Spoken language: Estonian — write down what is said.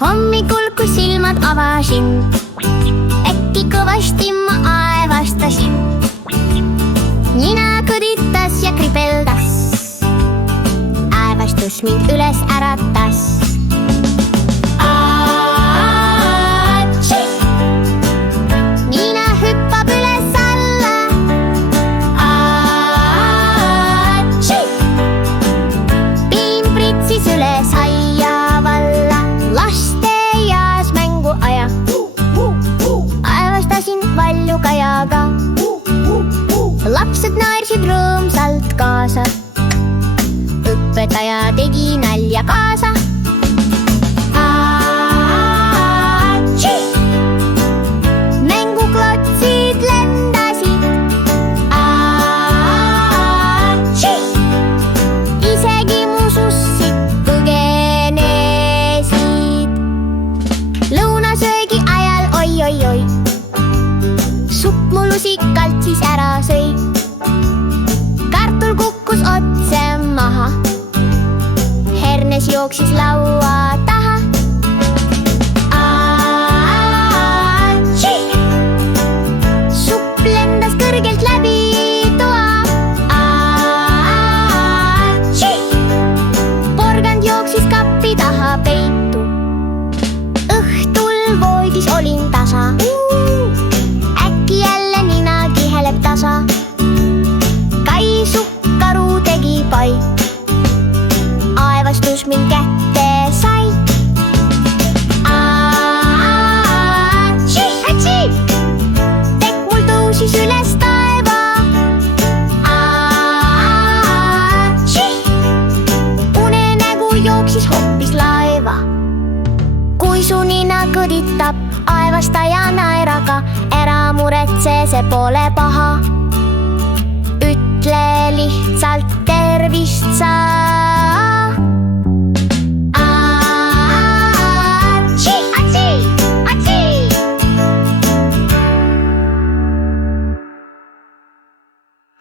hommikul, kui silmad avasin, äkki kõvasti ma aevastasin. Nina kõditas ja kribeldas, aevastus mind üles äratas. Nina hüppab üles alla. Piim pritsis üles aia valla, lasteaias mängu aja. Aevastasin valjukajaga, lapsed naersid rõõmsalt kaasa. Õpetaja tegi nalja kaasa. Mänguklotsid lendasid. Isegi mu sussid põgenesid. Lõunasöögi ajal oi-oi-oi, supp mu lusikalt siis ära sõi. Kartul kukkus otse maha, hernes jooksis laua taha. Supp lendas kõrgelt läbi toa. Porgand jooksis kappi taha peitu. Õhtul voodis olin tasa, äkki jälle nina kiheleb tasa. Kai sukkaru tegi pai, aevastus mind kätte sai. Tekk mul tõusis üles taeva. Unenägu jooksis hoopis laeva. Kui su nina kõditab, aevastaja naeraga, ära muretse, see pole paha. Ütle lihtsalt tervist sa